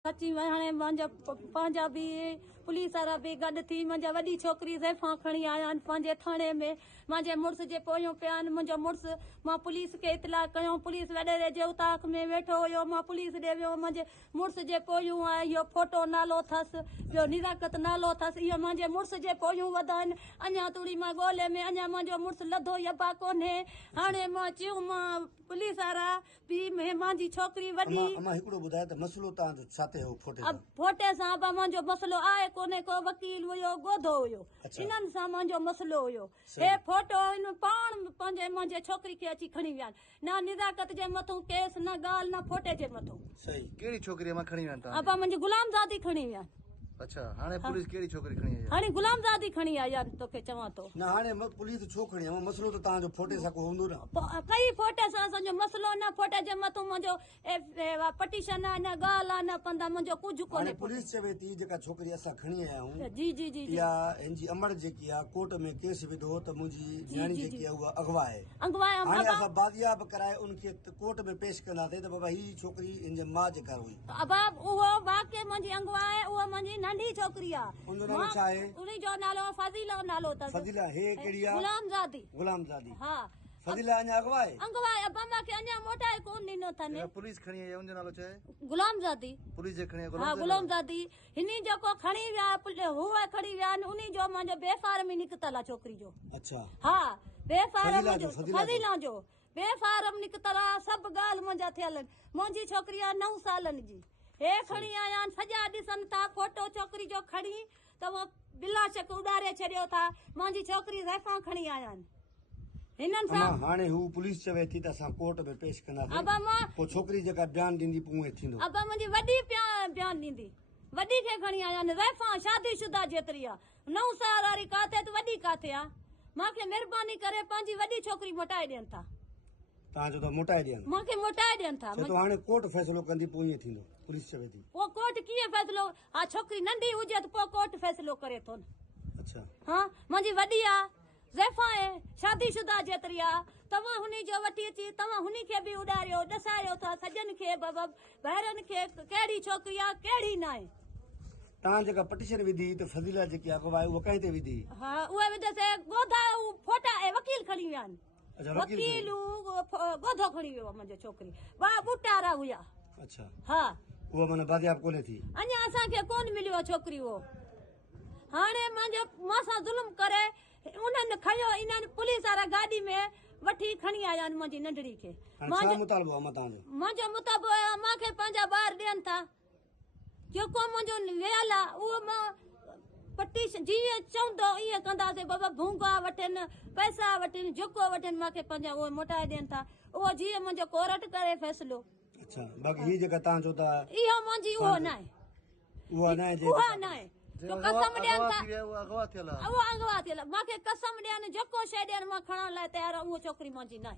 सची में हाणे मुंहिंजा पंहिंजा बि पुलिस वारा बि गॾु थी मुंहिंजा वॾी छोकिरी ज़ैफ़ा खणी आया आहिनि पंहिंजे थाणे में मुंहिंजे मुड़ुस जे पोयूं पिया आहिनि। मुंहिंजो मुड़ुस मां पुलिस खे इतला कयो, पुलिस वॾेरे जे उताक में वेठो हुयो, मां पुलिस ॾे वियो। मुंहिंजे मुड़ुस जे पोयूं आहे, इहो फोटो नालो अथसि, ॿियो निराकत नालो अथसि, इहो मुंहिंजे मुड़ुस जे पोयूं वधा आहिनि। अञा तुड़ी मां ॻोल्हे में अञा मुंहिंजो मुड़ुस लधो यबा कोन्हे। हाणे मां चयूं मां पुलिस वारा बि मुंहिंजी छोकिरी वॾी हिकिड़ो ॿुधाए त मसइलो तव्हांजो छा ते हो? फोटे सां मुंहिंजो मसइलो आहे कोन्हे, को वकील हुयो ॻोधो हुयो, इन्हनि सां मुंहिंजो मसइलो हुयो। हे फोटो पाण पंहिंजे मुंहिंजे छोकिरी खे अची खणी विया आहिनि, न निराकत जे मथां केस, न ॻाल्हि, न फोटे जे मथां। सही, कहिड़ी छोकिरी मां खणी विया आहिनि? अब मुंहिंजी गुलामज़ादी खणी विया आहिनि। अच्छा, हाणे पुलिस कहिड़ी छोकिरी खणी आई? हाणे गुलामज़ादी खणी आई आहे, तोखे चवां थो। न हाणे पुलिस छो खणी आई? मसइलो त तव्हांजो फोटे सां को हूंदो न। कई फोटे सां असांजो मसइलो न, फोटे जे मथां मुंहिंजो पटिशन आहे, न ॻाल्हि आहे, न पंदा, मुंहिंजो कुझु कोन्हे। पुलिस चवे थी जेका छोकिरी असां खणी आया आहियूं, जी जी जी, इहा हिनजी अमर जेकी आहे कोर्ट में केस विधो त मुंहिंजी न्याणी जेकी आहे उहा अगवा आहे। हाणे असां बादियाब कराए उनखे कोर्ट में पेश कंदासीं त बाबा ही छोकिरी हिनजे माउ जे घर हुई। अब उहो वाक़ई मुंहिंजी अगवा आहे, उहा मुंहिंजी नंढी छोकिरी आहे। उनजो नालो छा आहे? उनजो नालो फज़ीला नालो अथसि। फज़ीला, हे कहिड़ी आहे? गुलामज़ादी। गुलामज़ादी, हा। फज़ीला अञा अगवा आहे? अगवा आहे, अब मूंखे अञा मोटाए कोन ॾिनो अथनि। पुलिस खणी आई, उनजो नालो छा आहे? गुलामज़ादी। पुलिस जे खणी? हा, गुलामज़ादी। हिनी जेको खणी विया हुआ खणी विया आहिनि, उन्ही जो मुंहिंजो बेफार में निकितल आहे छोकिरी जो। अच्छा, हा, बेफार फज़ीला जो बेफारम निकितल आहे। सभु ॻाल्हि मुंहिंजा थियल आहिनि। मुंहिंजी छोकिरी आहे 9 सालनि जी। हे खणी आया आहिनि, सॼा ॾिसनि था फोटो छोकिरी जो खणी त उहो बिला शक उॾारे छॾियो था। मुंहिंजी छोकिरी ज़ैफ़ा खणी आया आहिनि। हिननि सां हाणे हू पुलिस चवे थी त असां कोर्ट में पेश कंदासीं, पोइ छोकिरी जेका बयान ॾींदी पोइ थींदो। अब मुंहिंजी वॾी बयान ॾींदी, वॾी खे खणी आया आहिनि। ज़ैफ़ा शादीशुदा जेतिरी आहे, 9 साल वारी काथे त वॾी काथे आहे। मूंखे महिरबानी करे पंहिंजी वॾी छोकिरी मोटाए ॾियनि था। तव्हां चओ था मोटाए ॾियनि? मूंखे मोटाए ॾियनि था। हाणे कोर्ट फ़ैसिलो कंदी पोइ ईअं थींदो, पुलिस चवे थी। पोइ कोर्ट कीअं फ़ैसिलो? हा, छोकिरी नंढी हुजे त पोइ कोर्ट फ़ैसिलो करे थो न। अच्छा, हा, मुंहिंजी वॾी आहे, ज़ैफ़ा आहे, शादीशुदा जेतिरी आहे। तव्हां हुनी जो वठी अची तव्हां हुनी खे बि उॾारियो, ॾसायो था सॼनि खे, बाबा ॿाहिरनि खे, कहिड़ी छोकिरी आहे कहिड़ी न आहे। तव्हां जेका पटिशन विधी त फज़ीला जेकी अगवा आहे उहा कंहिं ते विधी? हा, उहे विधसि ॻोधा फोटा ऐं वकील खणी विया आहिनि। वकील ॻोधो खणी वियो आहे मुंहिंजो छोकिरी, ॿ ॿुटारा हुया। अच्छा, हा, उहा माना बादियाब कोन्हे थी? अञा असांखे कोन मिलियो आहे छोकिरी। उहो हाणे मुंहिंजो मासां ज़ुल्म करे उन्हनि खयो, इन्हनि पुलिस वारा गाॾी में वठी खणी आया आहिनि मुंहिंजी नंढड़ी खे। मुंहिंजो मुतालबो आहे मूंखे पंहिंजा ॿार ॾियनि था। जेको मुंहिंजो वियल आहे उहो मां पटिशन जीअं चवंदो ईअं कंदासीं। बाबा भूंगा वठनि, पैसा वठनि, जेको वठनि, मूंखे पंहिंजा उहे मोटाए ॾियनि था। उहो जीअं मुंहिंजो कोर्ट करे फ़ैसिलो। अच्छा, बाक़ी ही जेका तव्हां चओ था इहो मुंहिंजी उहो न आहे, उहा न आहे। कसम ॾियनि था, उहा अगवा थियल। मूंखे कसम ॾियनि, जेको शइ ॾियनि मां खणण लाइ तयारु आहियां। उहो छोकिरी मुंहिंजी न आहे।